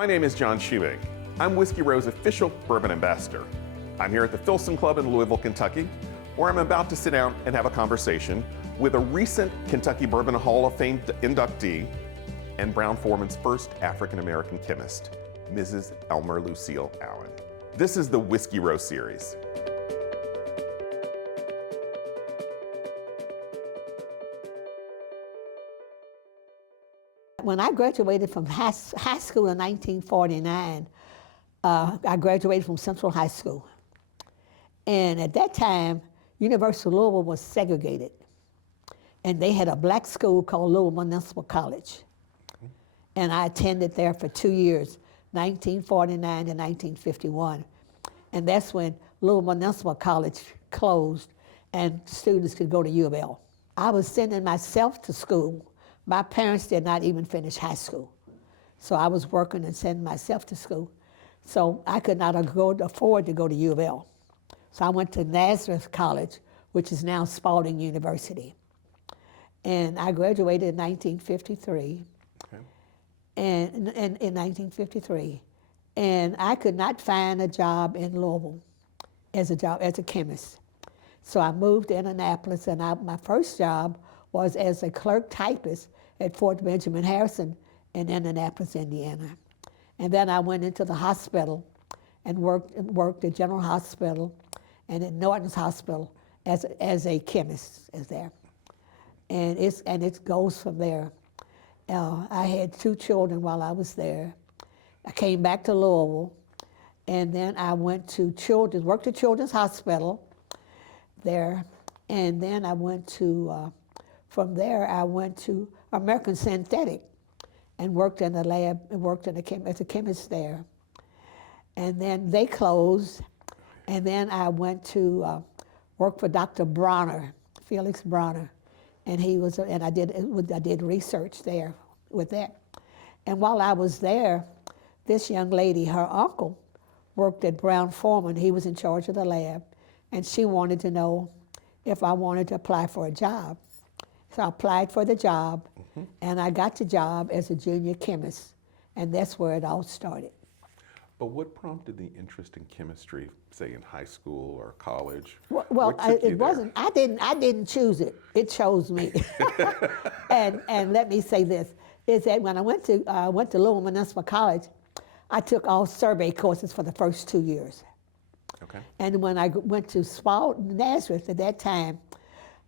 My name is John Schubig. I'm Whiskey Row's official bourbon ambassador. I'm here at the Filson Club in Louisville, Kentucky, where I'm about to sit down and have a conversation with a recent Kentucky Bourbon Hall of Fame inductee and Brown-Forman's first African-American chemist, Mrs. ELMER LUCILLE ALLEN. This is the Whiskey Row series. When I graduated from high school in 1949, I graduated from Central High School. And at that time, University of Louisville was segregated. And they had a black school called Louisville Municipal College. And I attended there for 2 years, 1949 to 1951. And that's when Louisville Municipal College closed and students could go to U of L. I was sending myself to school. My parents did not even finish high school. So I was working and sending myself to school. So I could not afford to go to U of L. So I went to Nazareth College, which is now Spalding University. And I graduated in 1953. Okay. And in 1953. And I could not find a job in Louisville as a chemist. So I moved to Indianapolis, and my first job was as a clerk typist at Fort Benjamin Harrison in Indianapolis, Indiana. And then I went into the hospital and worked at General Hospital and at Norton's Hospital as a chemist there. And it goes from there. I had 2 children while I was there. I came back to Louisville, and then I worked at Children's Hospital there, and then I went to, from there I went to American Synthetic and worked in the lab, and worked as a chemist there. And then they closed, and then I went to work for Dr. Bronner, Felix Bronner, and I did research there with that. And while I was there, this young lady, her uncle, worked at Brown-Forman. He was in charge of the lab, and she wanted to know if I wanted to apply for a job. So I applied for the job, and I got the job as a junior chemist, and that's where it all started. But what prompted the interest in chemistry, say in high school or college? Well, it wasn't. I didn't choose it. It chose me. and let me say this: is that when I went to Louisville Municipal College, I took all survey courses for the first 2 years. Okay. And when I went to Nazareth at that time,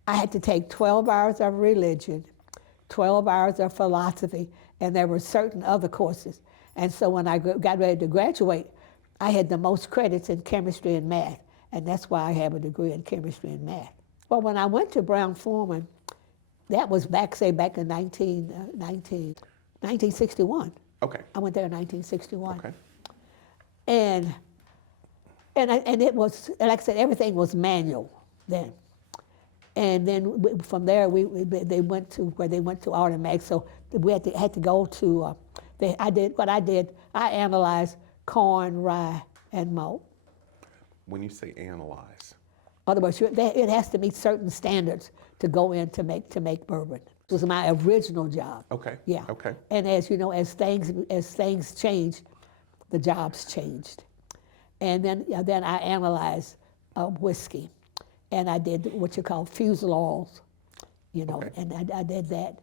I had to take 12 hours of religion, 12 hours of philosophy, and there were certain other courses. And so when I got ready to graduate, I had the most credits in chemistry and math, and that's why I have a degree in chemistry and math. Well, when I went to Brown-Forman, that was back in 1961. Okay. I went there in 1961. Okay. And it was, like I said, everything was manual then. And then from there, they went to automatic. So we had to go to. I analyzed corn, rye, and malt. When you say analyze, otherwise it has to meet certain standards to go in to make bourbon. It was my original job. Okay. Yeah. Okay. And as you know, as things changed, the jobs changed. And then I analyzed whiskey. And I did what you call fusel, okay. And I did that.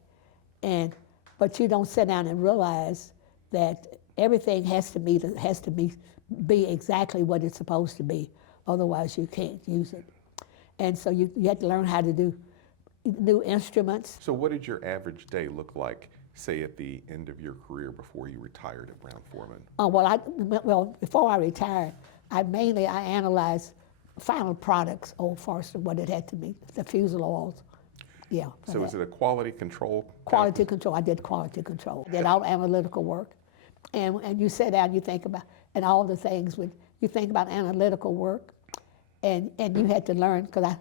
But you don't sit down and realize that everything has to be exactly what it's supposed to be. Otherwise, you can't use it. And so you have to learn how to do new instruments. So what did your average day look like, say at the end of your career before you retired at Brown-Forman? Well, before I retired, I analyzed final products, Old Forester, what it had to be, the fusel oils. Yeah. So is it a quality control? Quality control. I did quality control. Did all analytical work. And you sit down, you think about, and all the things, you think about analytical work, and you had to learn, because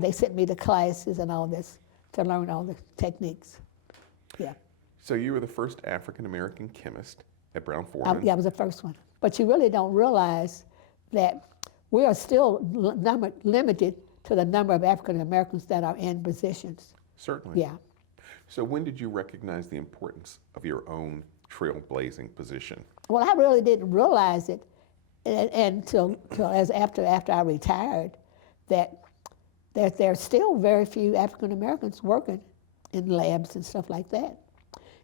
they sent me to classes and all this to learn all the techniques. Yeah. So you were the first African-American chemist at Brown-Forman? Yeah, I was the first one. But you really don't realize that we are still limited to the number of African Americans that are in positions. Certainly. Yeah. So when did you recognize the importance of your own trailblazing position? Well, I really didn't realize it until after I retired, that there's still very few African Americans working in labs and stuff like that.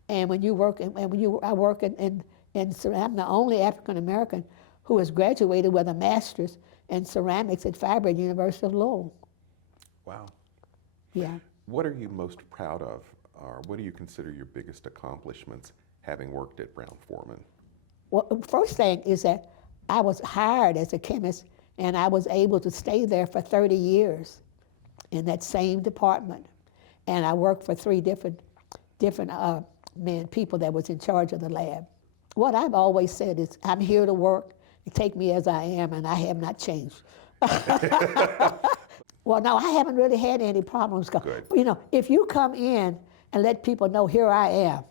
And when you work, I work in I'm the only African American who has graduated with a master's in ceramics at Fiber at University of Louisville. Wow. Yeah. What are you most proud of, or what do you consider your biggest accomplishments having worked at Brown-Forman? Well, first thing is that I was hired as a chemist, and I was able to stay there for 30 years in that same department. And I worked for three different people that was in charge of the lab. What I've always said is, I'm here to work. Take me as I am, and I have not changed. Well, no, I haven't really had any problems. Good. You know, if you come in and let people know, here I am,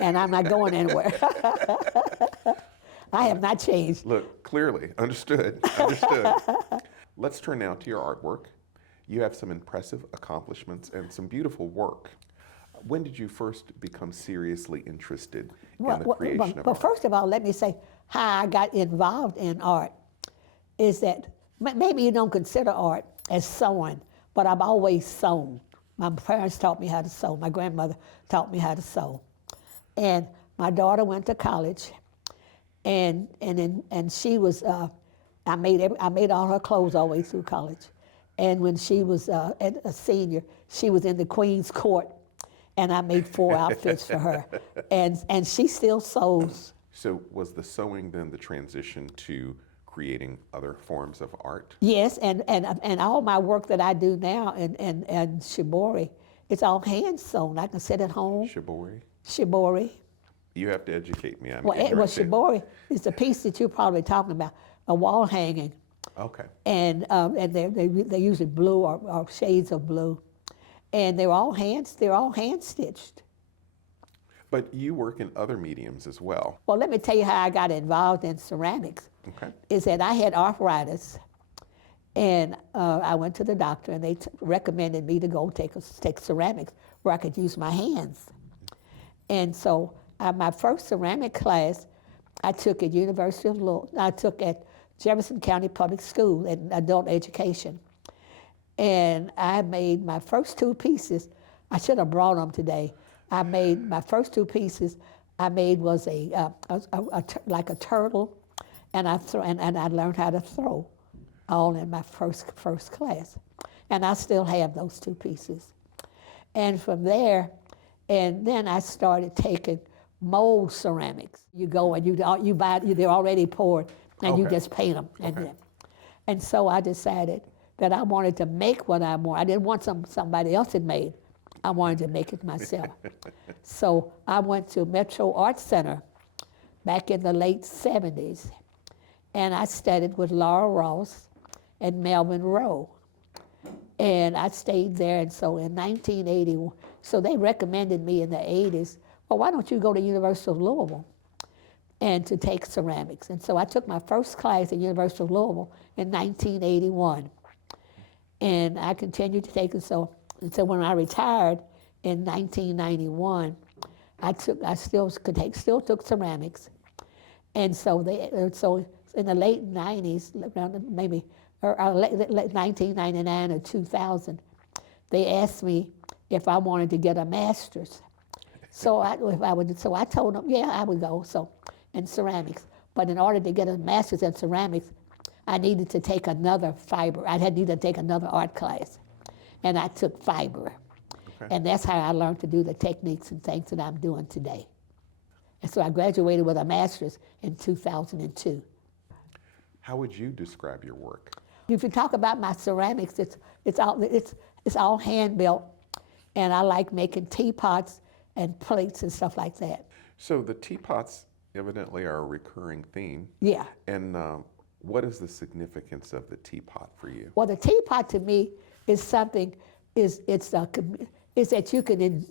and I'm not going anywhere. I have not changed. Look, clearly, understood. Let's turn now to your artwork. You have some impressive accomplishments and some beautiful work. When did you first become seriously interested in the creation of art? First of all, let me say how I got involved in art is that maybe you don't consider art as sewing, but I've always sewn. My parents taught me how to sew. My grandmother taught me how to sew. And my daughter went to college, and she was, I made all her clothes all the way through college. And when she was a senior, she was in the Queen's Court, and I made 4 outfits for her. And she still sews. So was the sewing then the transition to creating other forms of art? Yes, and all my work that I do now in shibori, it's all hand sewn. I can sit at home. Shibori? Shibori. You have to educate me. Well, shibori is the piece that you're probably talking about, a wall hanging. Okay. And they're usually blue or shades of blue, and they're all hand stitched. But you work in other mediums as well. Well, let me tell you how I got involved in ceramics. Okay. Is that I had arthritis, and I went to the doctor, and they recommended me to go take ceramics where I could use my hands. And so my first ceramic class I took at University of Louisville. I took at Jefferson County Public School in adult education. And I made my first 2 pieces. I should have brought them today. I made my first 2 pieces. I made was like a turtle, and I learned how to throw, all in my first class. And I still have those 2 pieces. And from there, and then I started taking mold ceramics. You go and you buy, they're already poured, and you just paint them. And so I decided that I wanted to make what I wanted. I didn't want somebody else had made. I wanted to make it myself. So I went to Metro Art Center back in the late 70s, and I studied with Laura Ross and Melvin Rowe. And I stayed there, and so in 1980, so they recommended me in the 80s, well, why don't you go to University of Louisville and to take ceramics? And so I took my first class at University of Louisville in 1981. And I continued to take it. So when I retired in 1991, I still took ceramics. And so in the late 90s, around maybe late 1999 or 2000, they asked me if I wanted to get a master's. So I told them, yeah, I would go. So in ceramics, but in order to get a master's in ceramics, I needed to take another fiber. I had needed to take another art class, and I took fiber, and that's how I learned to do the techniques and things that I'm doing today. And so I graduated with a master's in 2002. How would you describe your work? If you talk about my ceramics, it's all hand built, and I like making teapots and plates and stuff like that. So the teapots evidently are a recurring theme. Yeah. And what is the significance of the teapot for you? Well, the teapot to me is something, is that you can, in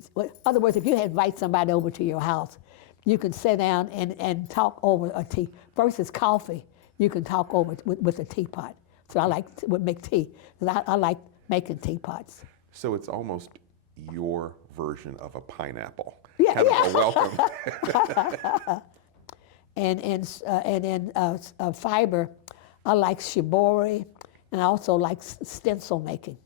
other words, if you invite somebody over to your house, you can sit down and talk over a tea. Versus coffee, you can talk over with a teapot. So I make tea, because I like making teapots. So it's almost your version of a pineapple. Yeah, Kind yeah. of a welcome. And fiber, I like shibori, and I also like stencil making.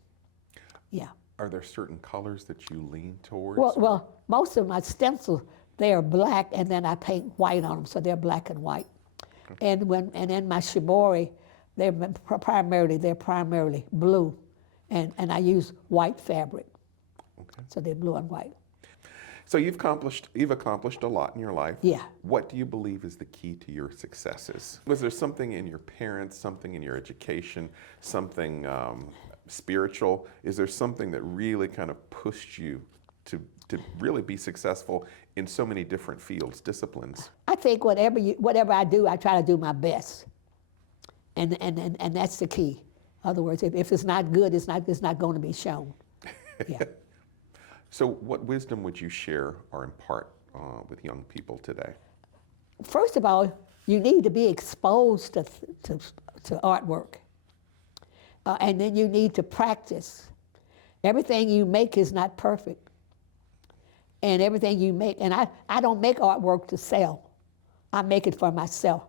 Yeah. Are there certain colors that you lean towards? Well, most of my stencils, they are black, and then I paint white on them, so they're black and white. And in my shibori, they're primarily blue, and I use white fabric. Okay. So they're blue and white. So you've accomplished a lot in your life. Yeah. What do you believe is the key to your successes? Was there something in your parents, something in your education, something spiritual? Is there something that really kind of pushed you to really be successful in so many different fields, disciplines? I think whatever I do, I try to do my best, and that's the key. In other words, if it's not good, it's not going to be shown. Yeah. So what wisdom would you share or impart with young people today? First of all, you need to be exposed to artwork, and then you need to practice. Everything you make is not perfect, and everything you make, and I don't make artwork to sell. I make it for myself,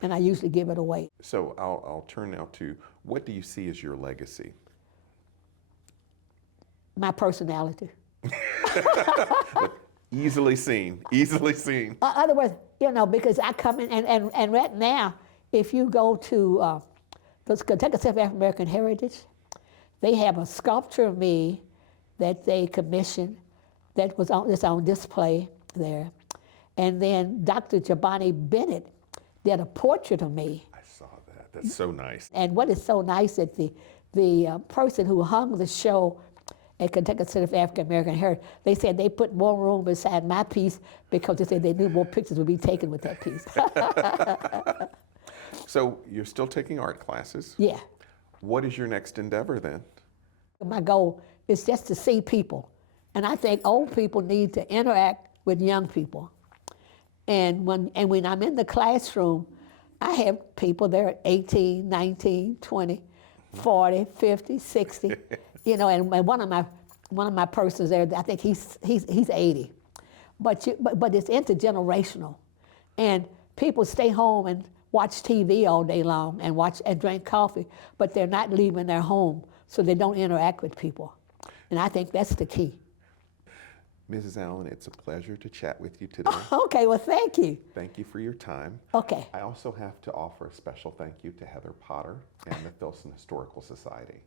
and I usually give it away. So I'll turn now to, what do you see as your legacy? My personality. Easily seen, easily seen. Other words, because I come in, and right now, if you go to the Kentucky Center for African American Heritage, they have a sculpture of me that they commissioned that's on display there. And then Dr. Jabani Bennett did a portrait of me. I saw that. That's so nice. And what is so nice that the person who hung the show at Kentucky Center for African American Heritage, they said they put more room beside my piece because they said they knew more pictures would be taken with that piece. So you're still taking art classes? Yeah. What is your next endeavor then? My goal is just to see people. And I think old people need to interact with young people. And when I'm in the classroom, I have people, they're 18, 19, 20, 40, 50, 60. And one of my persons there, I think he's 80, but it's intergenerational, and people stay home and watch TV all day long and drink coffee, but they're not leaving their home, so they don't interact with people, and I think that's the key. Mrs. Allen, it's a pleasure to chat with you today. Okay, well, thank you. Thank you for your time. Okay. I also have to offer a special thank you to Heather Potter and the Filson Historical Society.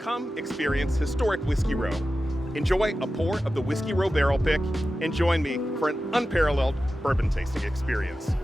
Come experience historic Whiskey Row. Enjoy a pour of the Whiskey Row barrel pick and join me for an unparalleled bourbon tasting experience.